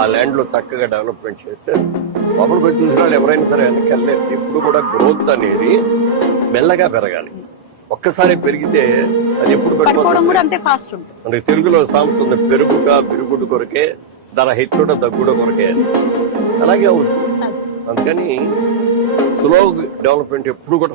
ఆ ల్యాండ్ లో చక్కగా డెవలప్మెంట్ చేస్తే అప్పుడు పోయి చూసిన వాళ్ళు ఎవరైనా సరే వెనక్కి వెళ్ళలేదు. ఎప్పుడు కూడా గ్రోత్ అనేది మెల్లగా పెరగాలి. ఒక్కసారి పెరిగితే అది ఎప్పుడు అంటే తెలుగులో సామెత ఉంది, పెరుగుగా బిరుగుడు కొరకే ధర హెచ్చుడ దగ్గుడ కొరకే. అలాగే అవుతుంది. అందుకని స్లో డెవలప్మెంట్ ఎప్పుడు కూడా